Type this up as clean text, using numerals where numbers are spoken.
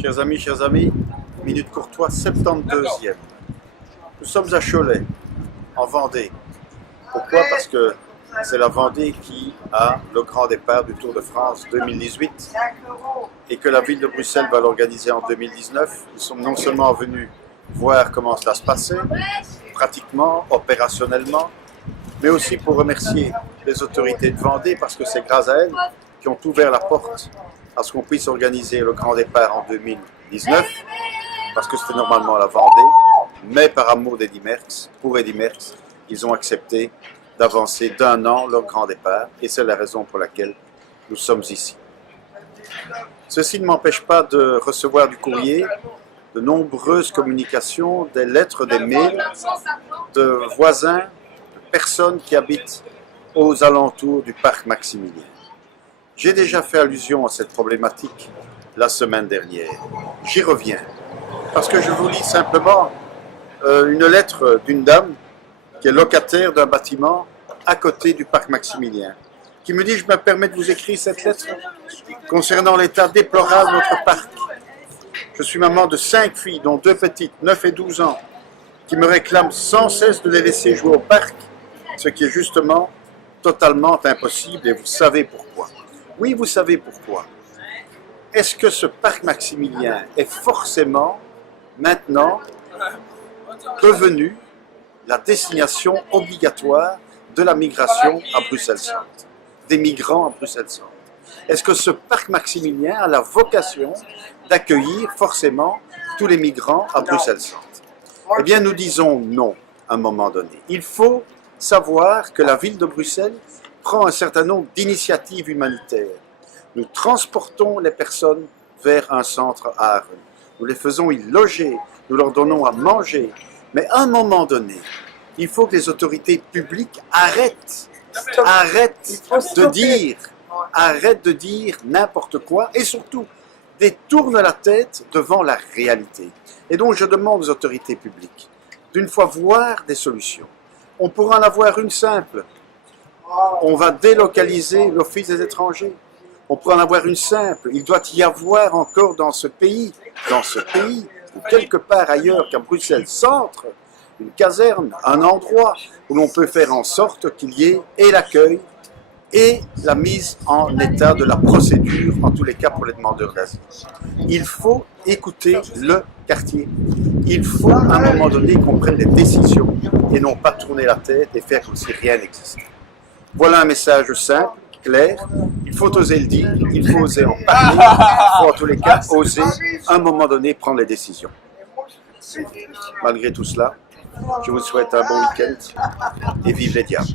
Chers amis, Minute Courtois, 72e. Nous sommes à Cholet, en Vendée. Pourquoi? Parce que c'est la Vendée qui a le grand départ du Tour de France 2018 et que la ville de Bruxelles va l'organiser en 2019. Nous sommes non seulement venus voir comment cela se passait, pratiquement, opérationnellement, mais aussi pour remercier les autorités de Vendée parce que c'est grâce à elles qui ont ouvert la porte à ce qu'on puisse organiser le grand départ en 2019, parce que c'était normalement la Vendée, mais par amour d'Eddy Merckx, pour Eddy Merckx, ils ont accepté d'avancer d'un an leur grand départ, et c'est la raison pour laquelle nous sommes ici. Ceci ne m'empêche pas de recevoir du courrier, de nombreuses communications, des lettres, des mails, de voisins, de personnes qui habitent aux alentours du parc Maximilien. J'ai déjà fait allusion à cette problématique la semaine dernière. J'y reviens, parce que je vous lis simplement une lettre d'une dame qui est locataire d'un bâtiment à côté du parc Maximilien, qui me dit: je me permets de vous écrire cette lettre concernant l'état déplorable de notre parc. Je suis maman de 5 filles, dont 2 petites, 9 et 12 ans, qui me réclament sans cesse de les laisser jouer au parc, ce qui est justement totalement impossible, et vous savez pourquoi. Oui, vous savez pourquoi. Est-ce que ce parc Maximilien est forcément, maintenant, devenu la destination obligatoire de la migration à Bruxelles-Centre, des migrants à Bruxelles-Centre? Est-ce que ce parc Maximilien a la vocation d'accueillir forcément tous les migrants à Bruxelles-Centre? Eh bien, nous disons non à un moment donné. Il faut savoir que la ville de Bruxelles prend un certain nombre d'initiatives humanitaires. Nous transportons les personnes vers un centre à Arles. Nous les faisons y loger, nous leur donnons à manger. Mais à un moment donné, il faut que les autorités publiques arrêtent de dire n'importe quoi et surtout détournent la tête devant la réalité. Et donc je demande aux autorités publiques d'une fois voir des solutions. On pourra en avoir une simple. On va délocaliser l'Office des étrangers. On pourra en avoir une simple. Il doit y avoir encore dans ce pays, ou quelque part ailleurs qu'à Bruxelles-Centre, une caserne, un endroit où l'on peut faire en sorte qu'il y ait et l'accueil et la mise en état de la procédure, en tous les cas pour les demandeurs d'asile. Il faut écouter le quartier. Il faut à un moment donné qu'on prenne des décisions et non pas tourner la tête et faire comme si rien n'existait. Voilà un message simple, clair. Il faut oser le dire, il faut oser en parler, il faut en tous les cas oser à un moment donné prendre les décisions. Malgré tout cela, je vous souhaite un bon week-end et vive les diables.